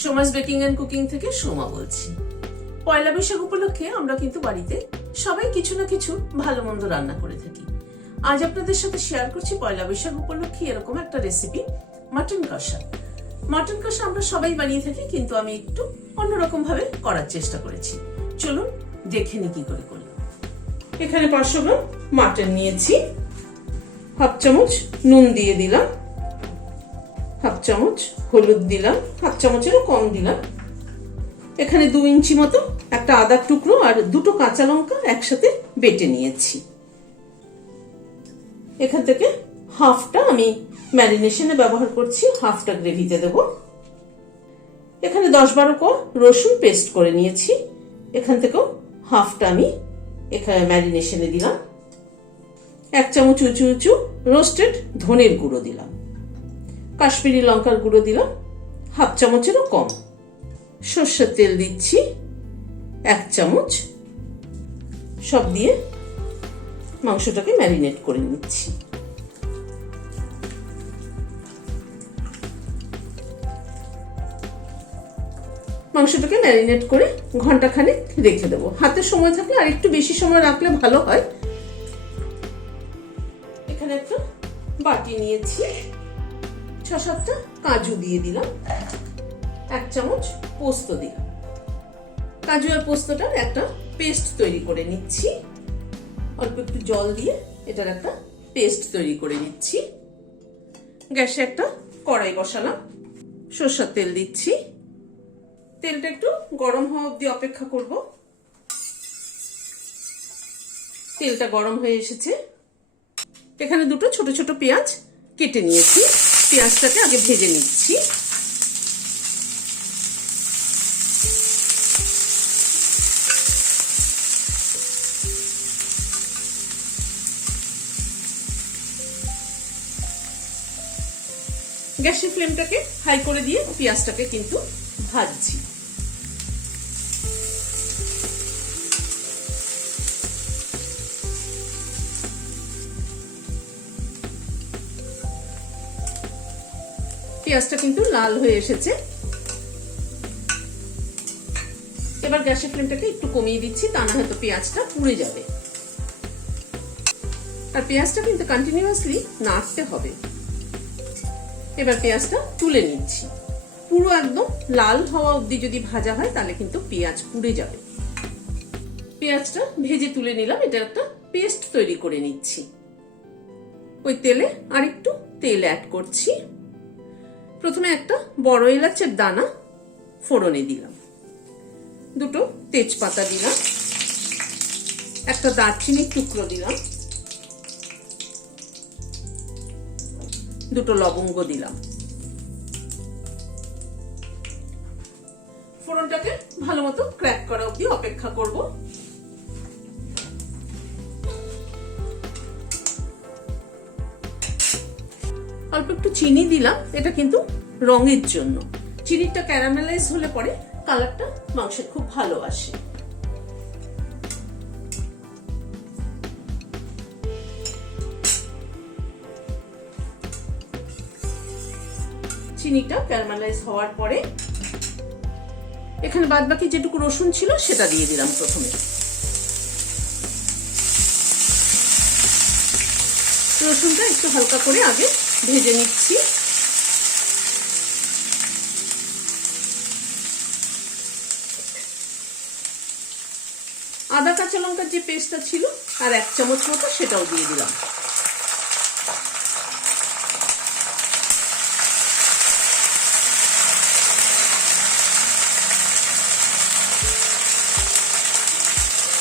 Soma's baking and cooking থেকে সোমা বলছি। পয়লা বৈশাখ উপলক্ষে আমরা কিন্তু বাড়িতে সবাই কিছু না কিছু ভালো মন্দ রান্না করে থাকি। আজ আপনাদের সাথে শেয়ার করছি পয়লা বৈশাখ উপলক্ষে এরকম একটা রেসিপি, মাটন কষা। মাটন কষা আমরা সবাই বানিয়ে থাকি, কিন্তু আমি একটু অন্যরকম ভাবে করার চেষ্টা করেছি। চলুন দেখে নি কি করে করি। এখানে 500 গ্রাম মাটন নিয়েছি, হাফ চামচ নুন দিয়ে দিলাম, হাফ চামচ হলুদ দিলাম, হাফ চামচেরও কম দিলাম। এখানে 2 ইঞ্চি মতো একটা আদার টুকরো আর 2টো কাঁচা লঙ্কা একসাথে বেটে নিয়েছি। এখান থেকে হাফটা আমি ম্যারিনেশনে ব্যবহার করছি, হাফটা গ্রেভিতে দেব। এখানে 10-12 কোয়া রসুন পেস্ট করে নিয়েছি, এখান থেকেও হাফটা আমি এখানে ম্যারিনেশনে দিলাম। 1 চামচ উঁচু উঁচু রোস্টেড ধনের গুঁড়ো দিলাম, কাশ্মীরি লঙ্কার গুঁড়ো দিলাম হাফ চামচেরও কম, সর্ষের তেল দিচ্ছি 1 চামচ। সব দিয়ে মাংসটাকে ম্যারিনেট করে নিচ্ছি। মাংসটাকে ম্যারিনেট করে ঘন্টাখানেক রেখে দেবো। হাতে সময় থাকলে আর একটু বেশি সময় রাখলে ভালো হয়। এখানে একটা বাটি নিয়েছি, 6-7টা কাজু দিয়ে দিলাম, 1 চামচ পোস্ত দিলাম। কাজু আর পোস্তটার একটা পেস্ট তৈরি করে নিচ্ছি। অল্প একটু জল দিয়ে এটার একটা পেস্ট তৈরি করে নিচ্ছি। গ্যাসে একটা কড়াই বসালাম, সরষের তেল দিচ্ছি। তেলটা একটু গরম হওয়া অবধি অপেক্ষা করব। তেলটা গরম হয়ে এসেছে। এখানে 2টো ছোট ছোট পেঁয়াজ কেটে নিয়েছি, পেঁয়াজটাকে আগে ভেজে নিচ্ছি। গ্যাসের ফ্লেমটাকে হাই করে দিয়ে পেঁয়াজটাকে কিন্তু ভাজছি। পেঁয়াজটা কিন্তু লাল হয়ে এসেছে। এবার গ্যাসের ফ্লেমটাকে একটু কমিয়ে দিচ্ছি, তা না হয়তো পেঁয়াজটা পুড়ে যাবে। আর পেঁয়াজটা কিন্তু কন্টিনিউয়াসলি নাড়তে হবে। এবার পেঁয়াজটা তুলে নিচ্ছি। পুরো একদম লাল হওয়া অবধি যদি ভাজা হয় তাহলে কিন্তু পেঁয়াজ পুড়ে যাবে। পেঁয়াজটা ভেজে তুলে নিলাম, এটা একটা পেস্ট তৈরি করে নিচ্ছি। ওই তেলে আরেকটু তেল অ্যাড করছি। প্রথমে একটা বড় এলাচের দানা ফোড়নে দিলাম, 2টো তেজপাতা দিলাম, একটা দারচিনির টুকরো দিলাম, 2টো লবঙ্গ দিলাম। ফোড়নটাকে ভালো মতো ক্র্যাক করা অবধি অপেক্ষা করব। অল্প একটু চিনি দিলাম, এটা কিন্তু রঙের জন্য। চিনিটা ক্যারামেলাইজ হলে পরে কালারটা মাংসের খুব ভালো আসে। চিনিটা ক্যারামেলাইজ হওয়ার পরে এখানে বাদ বাকি যেটুকু রসুন ছিল সেটা দিয়ে দিলাম প্রথমে। রসুনটা একটু হালকা করে আগে ভেজে নিচ্ছি। আদা কাঁচা লঙ্কার যে পেস্টটা ছিল আর 1 চামচ মতো সেটাও দিয়ে দিলাম।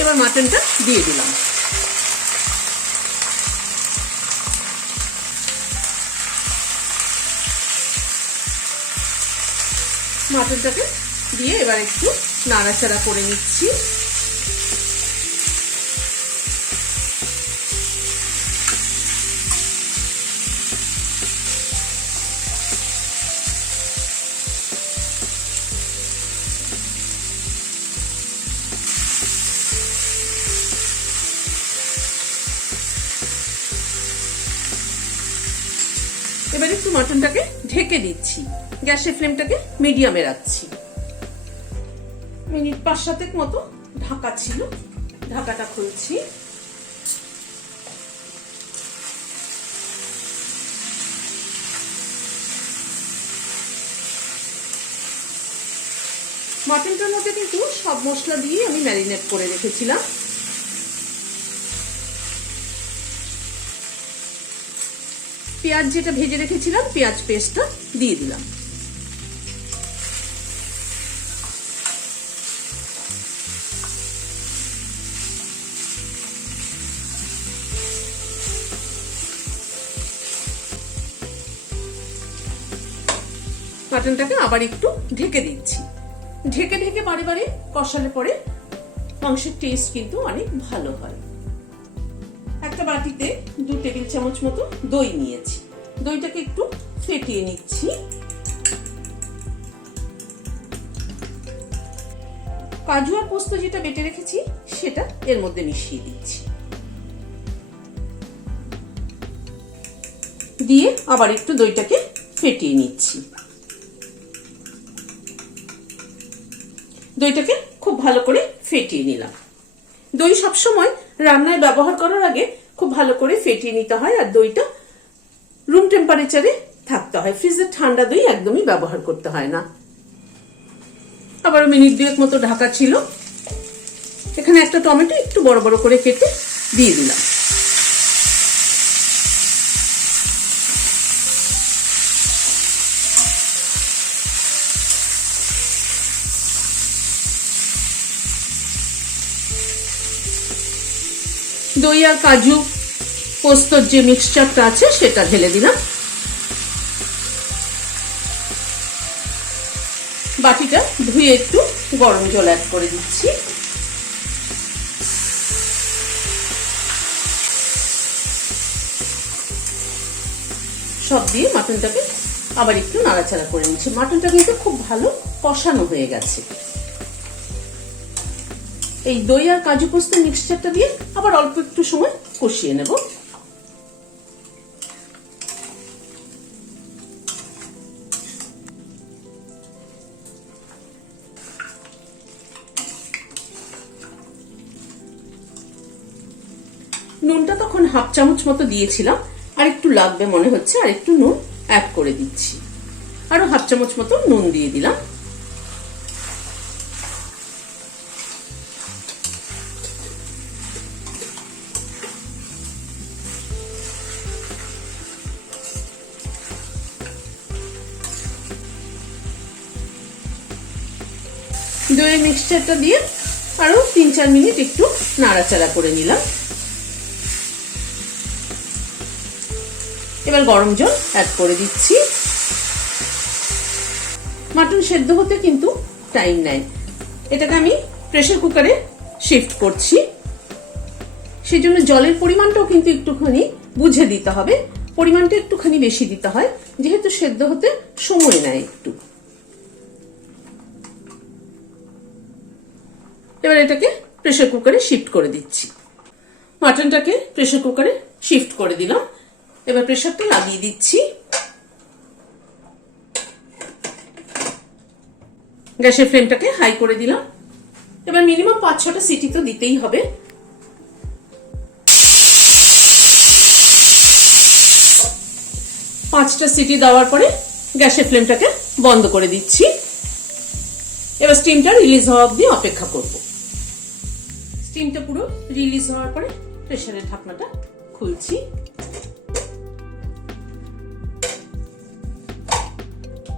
এবার মাটনটা দিয়ে দিলাম। মাটনটাকে দিয়ে এবার একটু নাড়াচাড়া করে নিচ্ছি। এবার একটু মাটনটাকে ঢেকে দিচ্ছি। গ্যাসের ফ্লেমটাকে মিডিয়ামে রাখছি। মিনিট 5-7 মতো ঢাকা ছিল, ঢাকাটা খুলছি। মাটনটার মধ্যে কিন্তু সব মশলা দিয়ে আমি ম্যারিনেট করে রেখেছিলাম। পেঁয়াজ যেটা ভেজে রেখেছিলাম, পেঁয়াজ পেস্টটা দিয়ে দিলাম। মাটনটাকে আবার একটু ঢেকে দিচ্ছি। ঢেকে ঢেকে বারে বারে কষালে পরে মাংসের টেস্ট কিন্তু অনেক ভালো হয়। একটা বাটিতে 2 টেবিল চামচ মতো দই নিয়েছি। দইটাকে একটু ফেটিয়ে নিচ্ছি। কাজু আর পোস্ত যেটা বেটে রেখেছি সেটা এর মধ্যে মিশিয়ে দিচ্ছি। দিয়ে আবার একটু দইটাকে ফেটিয়ে নিচ্ছি। দইটাকে খুব ভালো করে ফেটিয়ে নিলাম। দই সবসময় রান্নায় ব্যবহার করার আগে খুব ভালো করে ফেটিয়ে নিতে হয়, আর দইটা রুম টেম্পারেচারে থাকতে হয়। ফ্রিজের ঠান্ডা দই একদমই ব্যবহার করতে হয় না। আবার মিনিট 2 মতো ঢাকা ছিল। এখানে একটা টমেটো একটু বড় বড় করে কেটে দিয়ে দিলাম। দই আর কাজু পোস্তর যে মিক্সচারটা আছে সেটা ঢেলে দিলাম। বাটিটা ধুয়ে একটু গরম জল অ্যাড করে দিচ্ছি। সব দিয়ে মাটনটাকে আবার একটু নাড়াচাড়া করে নিচ্ছি। মাটনটা কিন্তু খুব ভালো কষানো হয়ে গেছে। এই দই আর কাজু পোস্ত মিক্সচারটা দিয়ে আবার অল্প একটু সময় কষিয়ে নেব। নুনটা তখন 1/2 চামচ মতো দিয়েছিলাম, আর একটু লাগবে মনে হচ্ছে, আর একটু নুন অ্যাড করে দিচ্ছি। আরো 1/2 চামচ মতো নুন দিয়ে দিলাম। দইয়ের মিক্সচারটা দিয়ে আরো 3-4 মিনিট একটু নাড়াচাড়া করে নিলাম। এবার গরম জল অ্যাড করে দিচ্ছি। মাটন সেদ্ধ হতে কিন্তু টাইম নেয়। এটাকে আমি প্রেসার কুকারে শিফট করছি। সেজন্য জলের পরিমাণটাও কিন্তু একটুখানি বুঝে দিতে হবে। পরিমাণটা একটুখানি বেশি দিতে হয়, যেহেতু সেদ্ধ হতে সময় নেয় একটু। এবার এটাকে প্রেসার কুকারে শিফট করে দিচ্ছি। মাটনটাকে প্রেসার কুকারে শিফট করে দিলাম। এবার প্রেসারটা লাগিয়ে দিচ্ছি। গ্যাসের ফ্লেমটাকে হাই করে দিলাম। এবার মিনিমাম 5-6টা সিটি তো দিতেই হবে। পাঁচটা সিটি দেওয়ার পরে গ্যাসের ফ্লেমটাকে বন্ধ করে দিচ্ছি। এবার স্টিমটা রিলিজ হওয়া অবধি অপেক্ষা করব। স্টিমটা পুরো রিলিজ হওয়ার পরে প্রেসারের ঢাকনাটা খুলছি।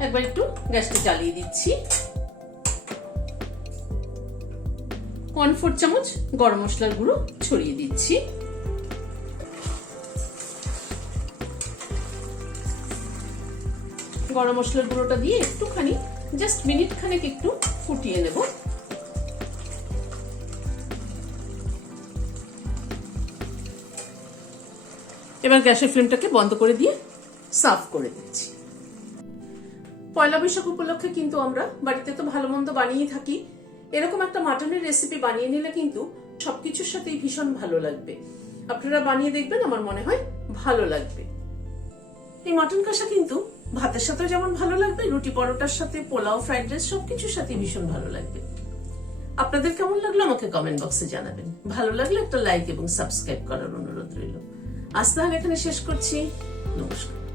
একবার একটু গ্যাসটা জ্বালিয়ে দিচ্ছি। 1/4 চামচ গরম মশলার গুঁড়ো ছড়িয়ে দিচ্ছি। গরম মশলার গুঁড়োটা দিয়ে একটুখানি জাস্ট মিনিট খানেক একটু ফুটিয়ে নেব। এবার গ্যাসের ফ্লেমটাকে বন্ধ করে দিয়ে সার্ভ করে দিচ্ছি। পয়লা বৈশাখ উপলক্ষে কিন্তু আমরা বাড়িতে তো ভালো মন্দ বানিয়ে থাকি। এরকম একটা মাটনের রেসিপি বানিয়ে নিলে কিন্তু সবকিছুর সাথেই ভীষণ ভালো লাগবে। আপনারা বানিয়ে দেখবেন, আমার মনে হয় ভালো লাগবে। এই মটন কষা কিন্তু ভাতের সাথে যেমন ভালো লাগবে, রুটি পরোটার সাথে, পোলাও, ফ্রাইড রাইস সবকিছুর সাথে ভীষণ ভালো লাগবে। আপনাদের কেমন লাগলো আমাকে কমেন্ট বক্সে জানাবেন। ভালো লাগলে একটা লাইক এবং সাবস্ক্রাইব করার অনুরোধ রইল। আজ তাহলে এখানে শেষ করছি। নমস্কার।